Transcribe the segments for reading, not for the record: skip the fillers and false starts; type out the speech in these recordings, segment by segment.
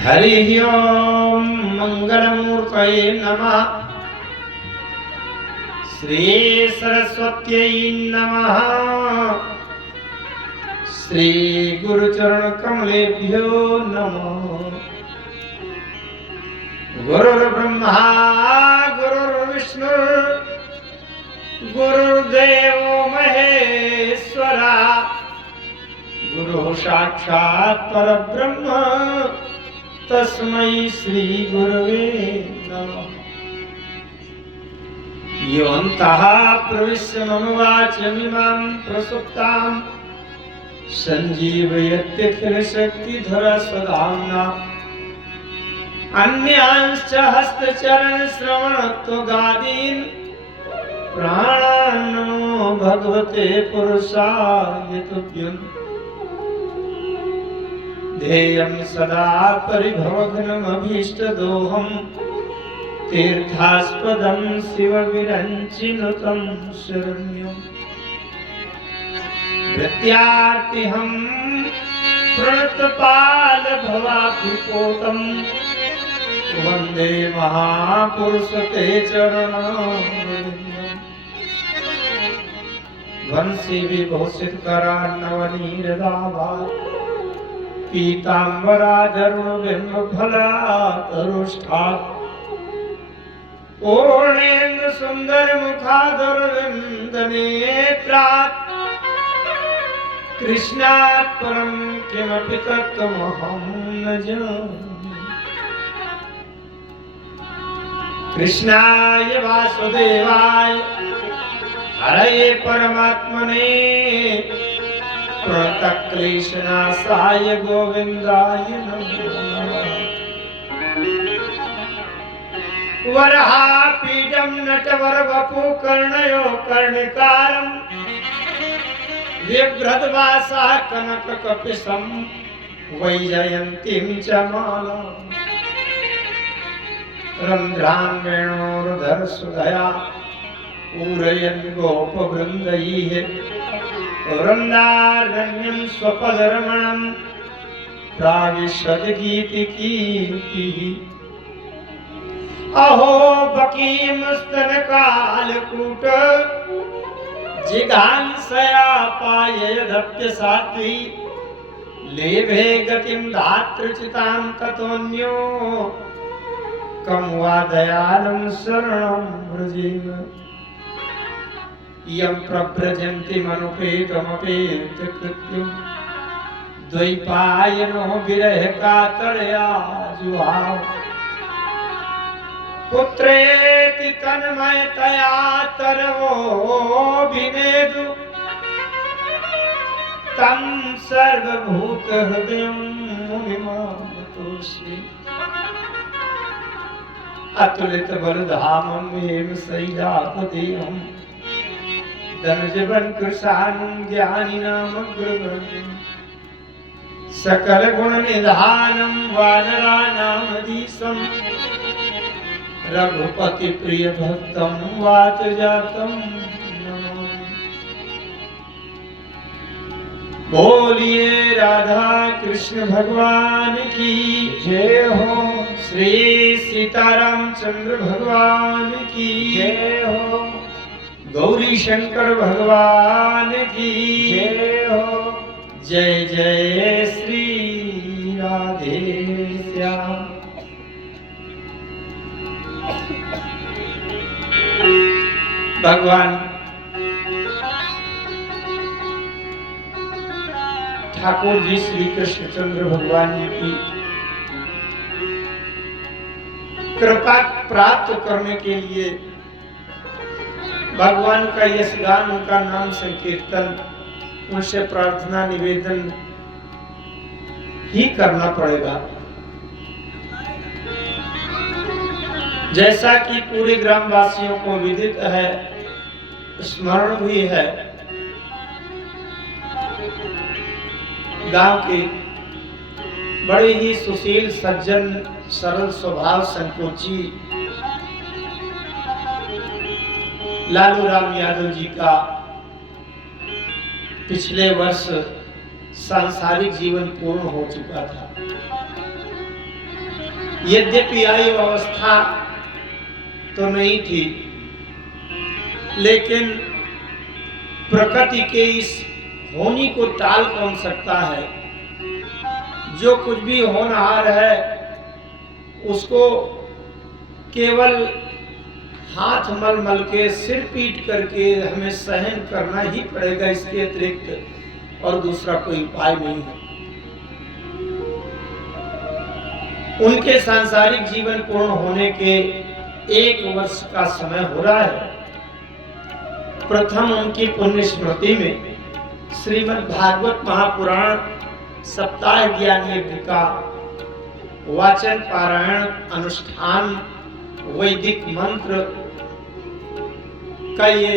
हरि ओम मंगलमूर्तये नमः। श्री सरस्वत्यै नमः। श्री गुरुचरण कमलेभ्यो नमः। गुरुर्ब्रह्मा गुरुर्विष्णु गुरुर्देवो महेश्वरा गुरु साक्षात् परब्रह्म तस्मै श्री गुरवे नमः। योऽन्तः प्रविश्य मम वाचमिमां प्रसुप्तां सञ्जीवयत्यखिलशक्तिधरस्वधाम्ना अन्यांश्च हस्तचरणश्रवणत्वगादीन् प्राणान् नमो भगवते पुरुषाय तुभ्यम्। ध्येयं सदा परिभवघ्नमभीष्टदोहम् तीर्थास्पदं शिवविरञ्चिनुतं शरण्यम्। प्रत्यार्तिहं प्रणतपालभवाब्धिपोतं वन्दे महापुरुषते चरणोरविन्दम्। वंशी विभूषितकरान्नवनीरदाभा पीताम्बराधरुणबिम्बफलातरुष्ठात् पूर्णेन्दुसुन्दरमुखाधरविन्दनेत्रात् कृष्णात् परं किमपि तत्त्वमहं न जाने। कृष्णाय वासुदेवाय हरये परमात्मने प्रणतक्लेशनाशाय गोविन्दाय नमो नमः। वराहपीडं नटवरवपु कर्णयो कर्णिकारं बिभ्रद्वासः कनककपिशं वैजयन्तीं च मालाम्। रन्ध्रान् वेणोर्धरसुधया पूरयन् गोपवृन्दैः वृन्दारण्यं स्वपदरमणं प्राविशद्गीतिकीर्तिः। अहो बकीमस्तनकालकूट जिघांसयापाययदप्यसात्वी लेभे गतिं धातृचितां ततोऽन्यो कं वा दयालं शरणं व्रजेम। यं प्रव्रजन्ति मनुपेतमपेतकृत्यं द्वैपायनो विरहकातरया जुहाव। पुत्रेति तन्मयतया तरवोऽभिनेदु तं सर्वभूतहृदयं मुनिमानतोऽस्मि। अतुलितबलधामं हेमशैलापदेहं धनुजवन्कृशानं ज्ञानिनामग्रगण्यं सकलगुणनिधानं वानराणामधीशं रघुपतिप्रियभक्तं वातजातं नमामि। बोलिए राधा कृष्ण भगवान की जय हो। श्री सीतारामचंद्र भगवान की जय हो। गौरी शंकर भगवान की जय हो। जय जय श्री राधे श्याम। भगवान ठाकुर जी श्री कृष्णचंद्र भगवान जी की कृपा प्राप्त करने के लिए भगवान का यश गान, उनका नाम संकीर्तन, उनसे प्रार्थना निवेदन ही करना पड़ेगा। जैसा कि पूरे ग्रामवासियों को विदित है, स्मरण भी है, गांव के बड़े ही सुशील सज्जन सरल स्वभाव संकोची लालू राम यादव जी का पिछले वर्ष सांसारिक जीवन पूर्ण हो चुका था। यद्यपि आयु अवस्था तो नहीं थी, लेकिन प्रकृति के इस होनी को टाल कौन सकता है। जो कुछ भी होनहार है उसको केवल हाथ मल मल के सिर पीट करके हमें सहन करना ही पड़ेगा, इसके अतिरिक्त और दूसरा कोई उपाय नहीं है। उनके सांसारिक जीवन पूर्ण होने के 1 वर्ष का समय हो रहा है। प्रथम उनकी पुण्य स्मृति में श्रीमद् भागवत महापुराण सप्ताह ज्ञान यज्ञ का वाचन पारायण अनुष्ठान वैदिक मंत्र का ये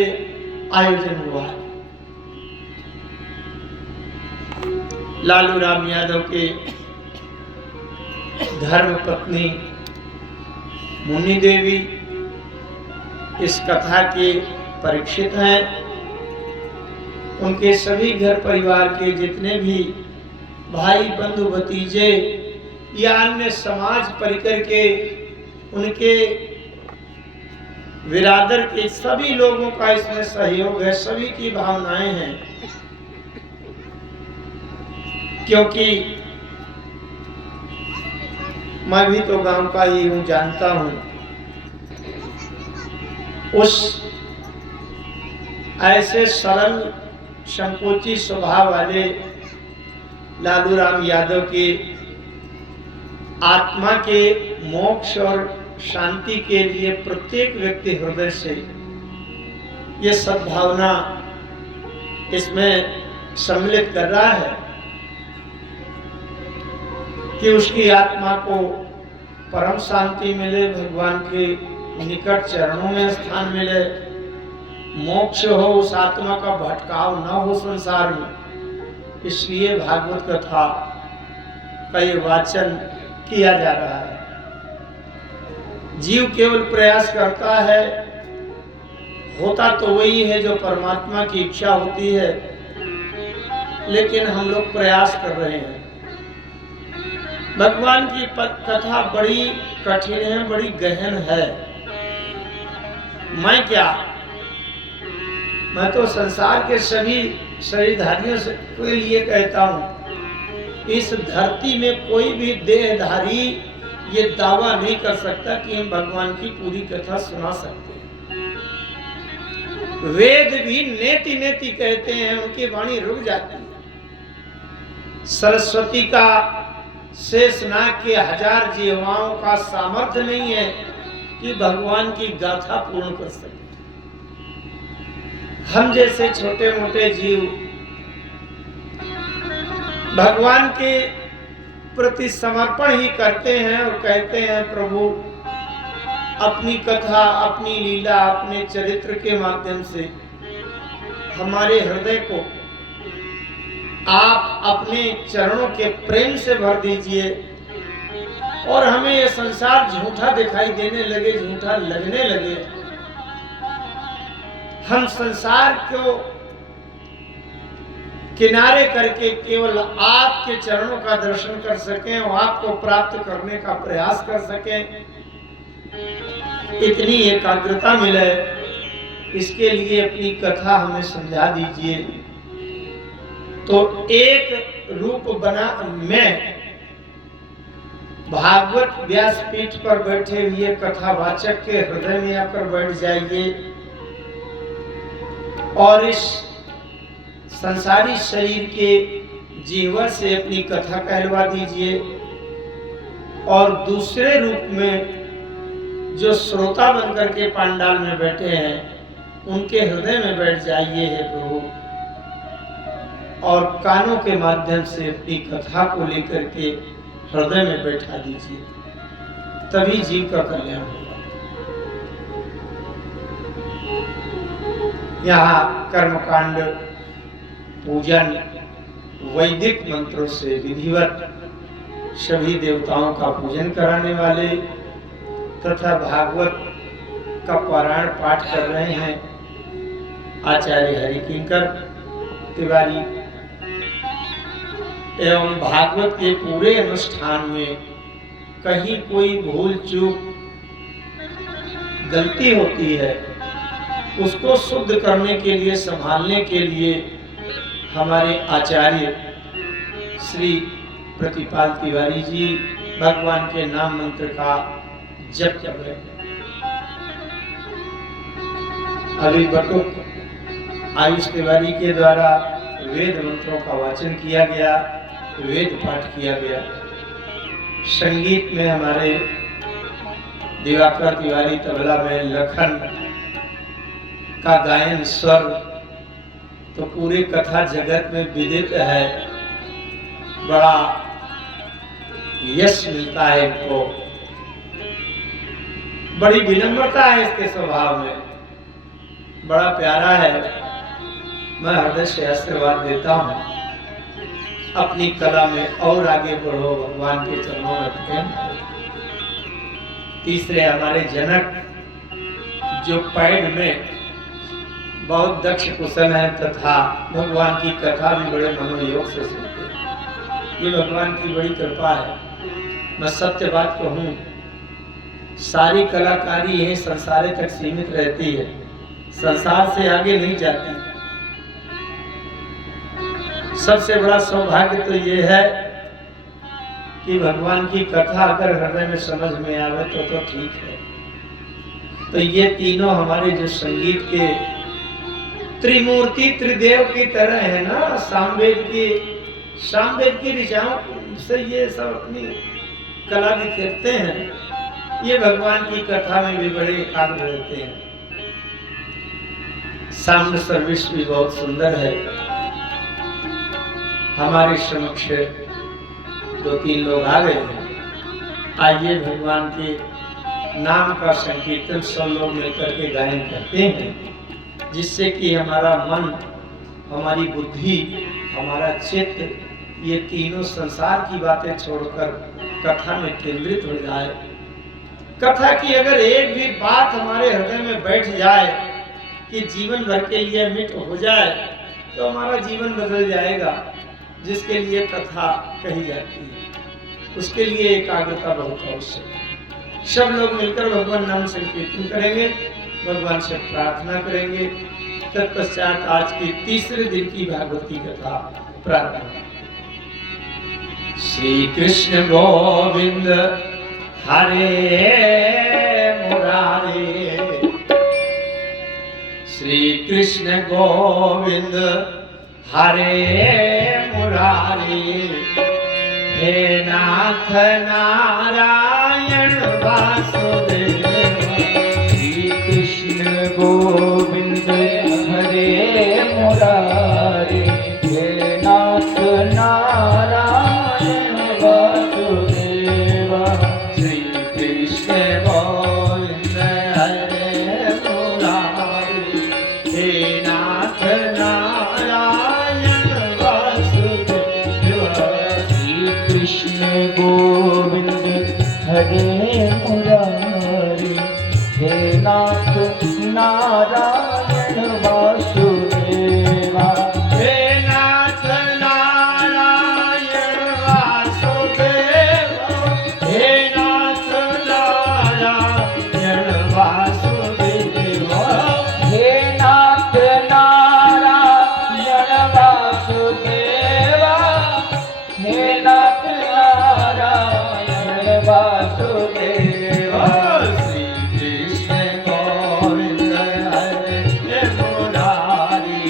आयोजन हुआ है। लालू राम यादव के धर्म पत्नी मुन्नी देवी इस कथा के परीक्षित हैं। उनके सभी घर परिवार के जितने भी भाई बंधु भतीजे या अन्य समाज परिकर के उनके विरादर के सभी लोगों का इसमें सहयोग है, सभी की भावनाएं हैं। क्योंकि मैं भी तो गांव का ही हूं, जानता हूं उस ऐसे सरल संकोची स्वभाव वाले लालू राम यादव के आत्मा के मोक्ष और शांति के लिए प्रत्येक व्यक्ति हृदय से ये सद्भावना इसमें सम्मिलित कर रहा है कि उसकी आत्मा को परम शांति मिले, भगवान के निकट चरणों में स्थान मिले, मोक्ष हो, उस आत्मा का भटकाव न हो संसार में। इसलिए भागवत कथा का ये वाचन किया जा रहा है। जीव केवल प्रयास करता है, होता तो वही है जो परमात्मा की इच्छा होती है, लेकिन हम लोग प्रयास कर रहे हैं। भगवान की कथा बड़ी कठिन है, बड़ी गहन है। मैं क्या, मैं तो संसार के सभी शरीरधारियों से के लिए कहता हूँ, इस धरती में कोई भी देहधारी ये दावा नहीं कर सकता कि हम भगवान की पूरी कथा सुना सकते हैं। वेद भी नेति नेति कहते हैं, उनकी वाणी रुक जाती है। सरस्वती का शेषनाग के 1000 जीवाओं का सामर्थ्य नहीं है कि भगवान की गाथा पूर्ण कर सके। हम जैसे छोटे मोटे जीव भगवान के प्रति समर्पण ही करते हैं और कहते हैं, प्रभु अपनी कथा, अपनी लीला, अपने चरित्र के माध्यम से हमारे हृदय को आप अपने चरणों के प्रेम से भर दीजिए और हमें यह संसार झूठा दिखाई देने लगे, झूठा लगने लगे। हम संसार को किनारे करके केवल आपके चरणों का दर्शन कर सकें और आपको प्राप्त करने का प्रयास कर सकें, इतनी एकाग्रता मिले, इसके लिए अपनी कथा हमें समझा दीजिए। तो एक रूप बना मैं भागवत व्यासपीठ पर बैठे हुए कथावाचक के हृदय में आकर बैठ जाइए और इस संसारी शरीर के जीवन से अपनी कथा कहलवा दीजिए। और दूसरे रूप में जो श्रोता बनकर के पंडाल में बैठे हैं उनके हृदय में बैठ जाइए हे प्रभु, और कानों के माध्यम से अपनी कथा को लेकर के हृदय में बैठा दीजिए, तभी जीव का कल्याण होगा। यहाँ कर्मकांड, पूजन, वैदिक मंत्रों से विधिवत सभी देवताओं का पूजन कराने वाले तथा भागवत का पारायण पाठ कर रहे हैं आचार्य हरिकिंकर तिवारी। एवं भागवत के पूरे अनुष्ठान में कहीं कोई भूल चूक गलती होती है, उसको शुद्ध करने के लिए, संभालने के लिए हमारे आचार्य श्री प्रतिपाल तिवारी जी भगवान के नाम मंत्र का जप कर रहे हैं। अभी बटुक आयुष तिवारी के द्वारा वेद मंत्रों का वाचन किया गया, वेद पाठ किया गया। संगीत में हमारे दिवाकर तिवारी, तबला में लखन का गायन स्वर तो पूरे कथा जगत में विदित है। बड़ा यश मिलता है इनको, बड़ी विनम्रता है इसके स्वभाव में, बड़ा प्यारा है। मैं हृदय से आशीर्वाद देता हूँ, अपनी कला में और आगे बढ़ो, भगवान के चरणों में प्रेम करो। तीसरे हमारे जनक जो पैड में बहुत दक्ष कुशल है तथा भगवान की कथा भी बड़े मनोयोग से सुनते हैं। ये भगवान की बड़ी कृपा है। मैं सत्य बात कहूँ, सारी कलाकारी यही संसार तक सीमित रहती है, संसार से आगे नहीं जाती। सबसे बड़ा सौभाग्य तो ये है कि भगवान की कथा अगर हृदय में समझ में आवे तो ठीक है। तो ये तीनों हमारे जो संगीत के त्रिमूर्ति त्रिदेव की तरह है ना, सामवेद की ऋचाओं से ये सब अपनी कला बिखेरते हैं। ये भगवान की कथा में भी बड़े एकाग्र रहते हैं। साउंड सर्विस भी बहुत सुंदर है। हमारे समक्ष 2-3 लोग आ गए हैं। आइए भगवान के नाम का संकीर्तन सब लोग मिलकर के गायन करते हैं, जिससे कि हमारा मन, हमारी बुद्धि, हमारा चित्त ये तीनों संसार की बातें छोड़कर कथा में केंद्रित हो जाए। कथा की अगर एक भी बात हमारे हृदय में बैठ जाए कि जीवन भर के लिए अमिट हो जाए, तो हमारा जीवन बदल जाएगा। जिसके लिए कथा कही जाती है उसके लिए एकाग्रता बहुत आवश्यक है। सब लोग मिलकर भगवान नाम संकीर्तन करेंगे, भगवान से प्रार्थना करेंगे। तत्पश्चात आज की तीसरे दिन की भागवत की कथा प्रारंभ। श्री कृष्ण गोविंद हरे मुरारे, श्री कृष्ण गोविंद हरे मुरारे, हे नाथ नारायण वासुदेव। श्री कृष्ण गोविंद हरे मुरारे, हे नाथ नारायण वासुदेव। श्री कृष्ण गोविंद हरे मुरारे, हे नाथ नारायण वासुदेव। श्री कृष्ण गोविंद हरे मुरारे, हे नाथ नारायण वासुदेवा। हे नाथ नारायण वासुदेव, हे नाथ नारायण वासुदेव। हे नाथ नारायण वासुदेवा, हे नाथ नारायण वासुदेवा। श्री कृष्ण गोविंद हरे मुरारी,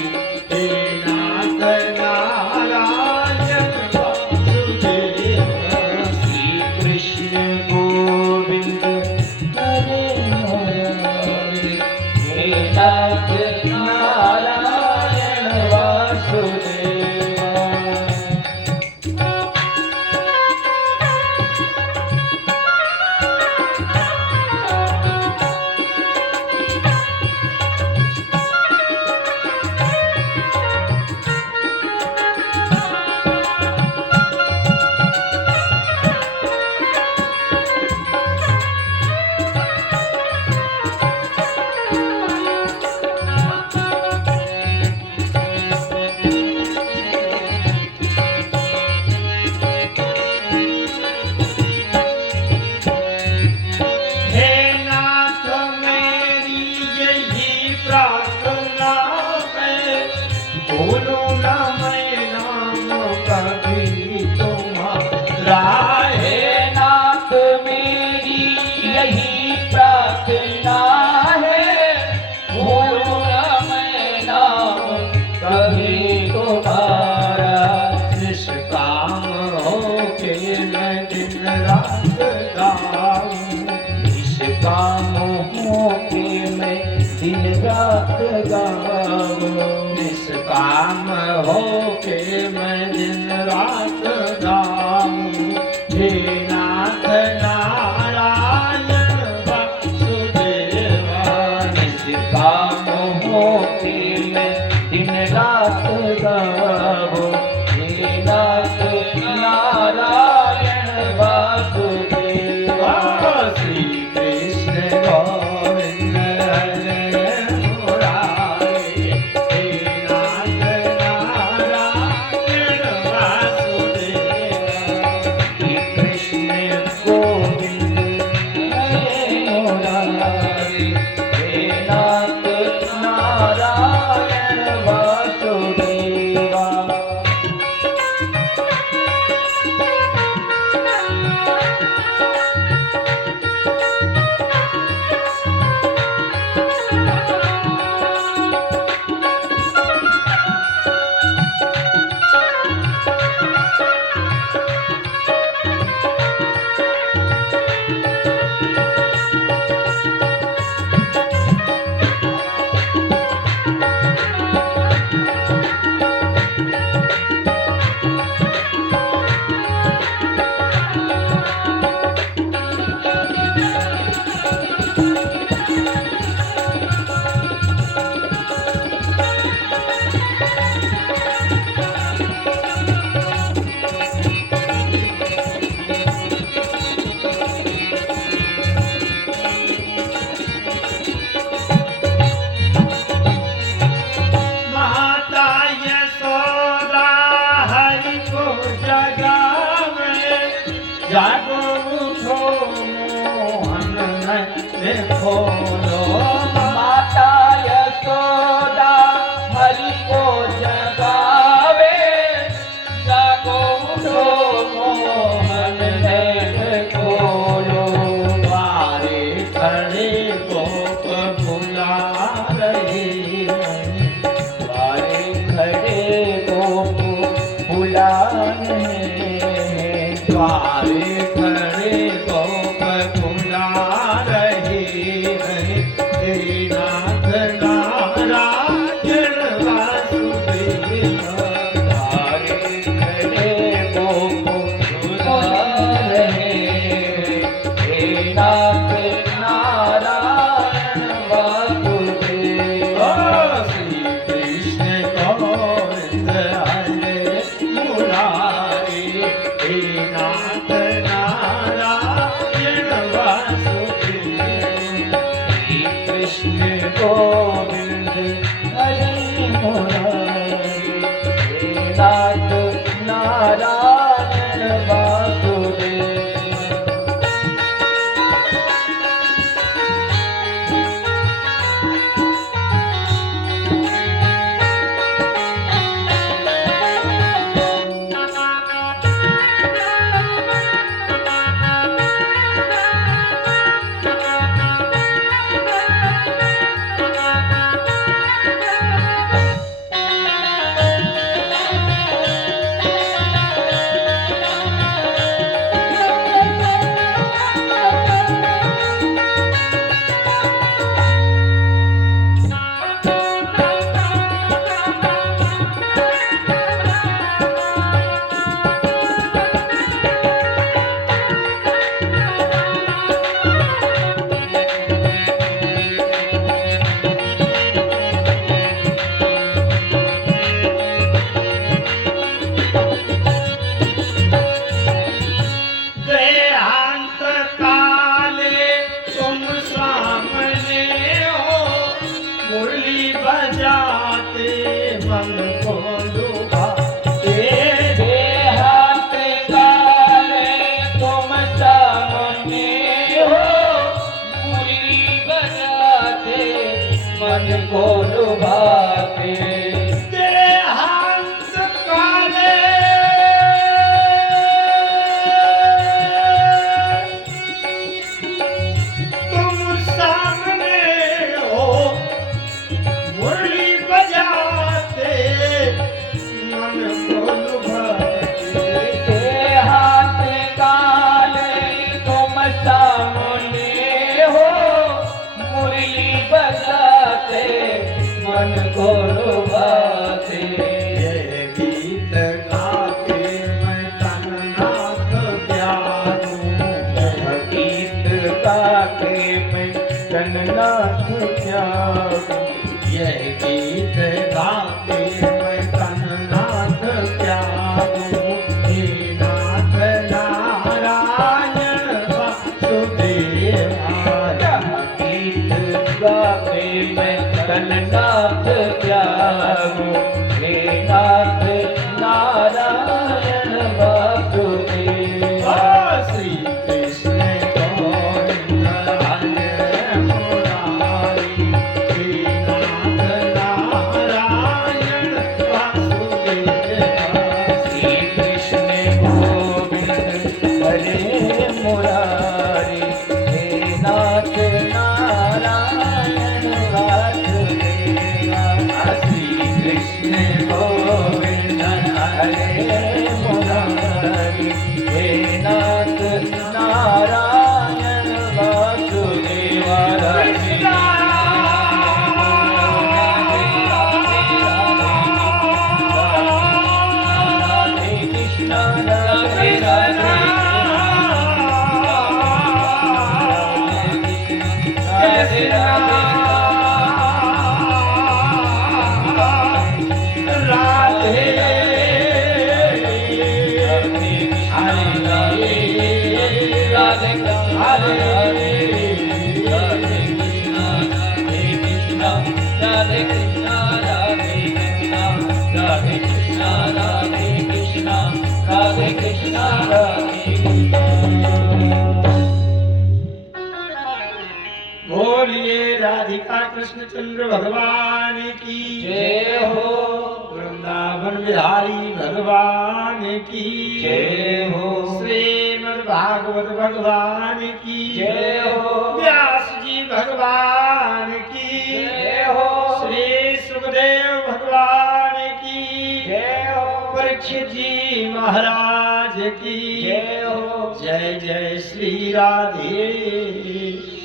हे नाथ नारायण वासुदेव। श्री कृष्ण गोविंद हरे मुरारे, हे नाथ नारायण वासुदेवा। कभी तुम्हारा हे नाथ मेरी यही प्रार्थना है, भूलूं न मैं नाम कभी तुम्हारा। जिस काम हो के मैं दिन रात गाऊं, इस काम हो के मैं दिन रात गाऊं। जिस काम हो के मैं दिन रात गाऊं, हे नाथ नारायण वासुदेवा। इस काम हो के मैं दिन रात गाऊं, हे नाथ नारायण वासुदेवा। श्री कृष्ण गोविंद हरे मुरारी, हे नाथ नारायण वासुदेवा। श्री कृष्ण गोविंद हरे मुरारी, हे नाथ नारायण वासुदेवा। माता यशोदा हरि को जगावे, जागो उठो मोहन में खोलो। माता यशोदा हरि को जगावे, जागो उठो मोहन नैन खोलो। द्वारे खड़े गोप बुला रहे हैं, द्वारे खड़े गोप बुलाने हैं। द्वारे खड़े गोप बुला रहे हैं, हे नाथ नारायण वासुदेवा। द्वारे खड़े गोप बुलाने हैं, हे नाथ नारायण वासुदेवा। श्री कृष्ण गोविंद हरे मुरारी, हे नाथ नारायण वासुदेवा। श्री कृष्ण गोविंद हरि मुरारी, हे नाथ नारायण वासुदेवा। गुरुभाते ये गीत गाके मैं तन नाथ त्यागूं। गीत गाके मैं तननाथ त्यागूं। यह गीत गाके मैं तन नाथ त्यागूं। हे नाथ नारायण वासुदेवा। गीत गाके मैं तननाथ त्यागूं। हे नाथ नारायण वासुदेवा। श्री कृष्ण गोविंद हरे मुरारी। हे नाथ नारायण वासुदेवा। श्री कृष्ण गोविंद हरे मुरारी। हे नाथ नारायण वासुदेवा। श्री कृष्ण गोविंद हरे मुरारी। हे नाथ नारायण वासुदेवा। राधे कृष्ण राधे राधे राधे राधे राधे राधे कृष्ण राधे कृष्ण राधे कृष्ण राधे कृष्ण राधे कृष्ण राधे बोलिए राधिका कृष्णचंद्र भगवान की जय हो। वृंदावन बिहारी भगवान की जय हो। श्रीमद् भागवत भगवान की जय हो। व्यास जी भगवान की जय हो। श्री सुखदेव भगवान की जय हो। परीक्षित जी महाराज की जय हो। जय जय श्री राधे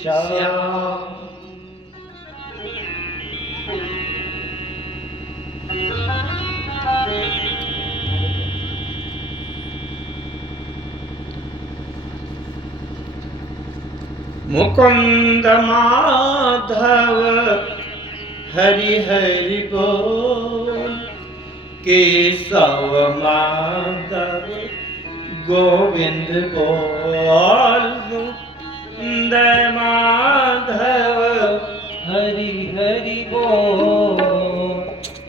श्याम। मुकुंद माधव हरि हरि बोल। केशव माधव गोविंद बोल। मुकुंद माधव हरि हरि बोल।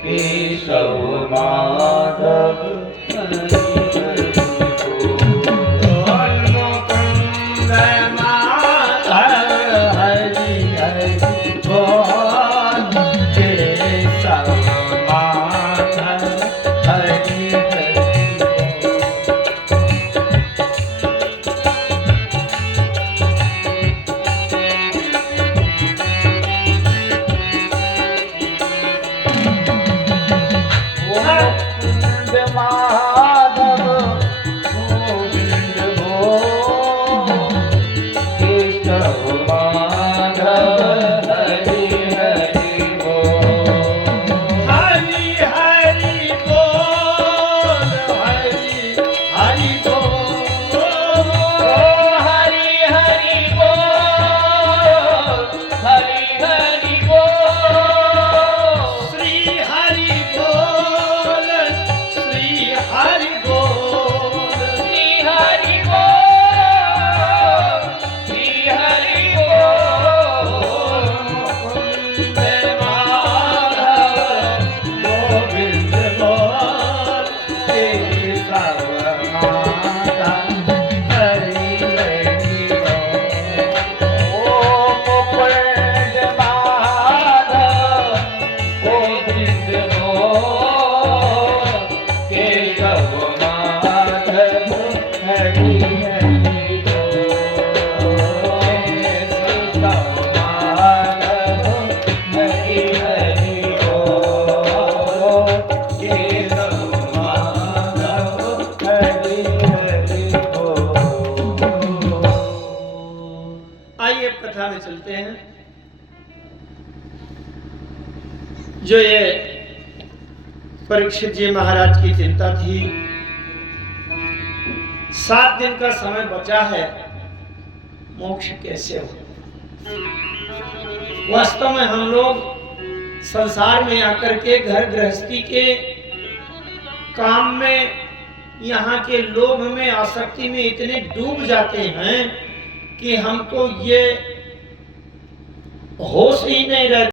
केशव माधव हरि हरि बोल। मुकुंद माधव हरि हरि बोल। केशव माधव हरि हरि मुकुंद माधव गोविंद बोल। केशव माधव हरि हरि बोल। हरि हरि बोल। हरि हरि बोल। हरि हरि बोल। हरि हरि बोल। श्री हरि बोल। श्री हरि बोल। श्री हरि बोल। श्री हरि बोल। मुकुंद माधव गोविंद बोल। केशव माधव हरि हरि बोल। ओ मुकुंद माधव गोविंद बोल। केशव माधव हरि हरि बोल। केशव माधव हरि हरि बोल। केशव माधव हरि हरि बोल। आइए कथा में चलते हैं। जो ये परीक्षित जी महाराज की चिंता थी, 7 दिन का समय बचा है, मोक्ष कैसे हो। वास्तव में हम लोग संसार में आकर के घर गृहस्थी के काम में, यहाँ के लोभ में, आसक्ति में इतने डूब जाते हैं कि हमको ये होश ही नहीं रहता।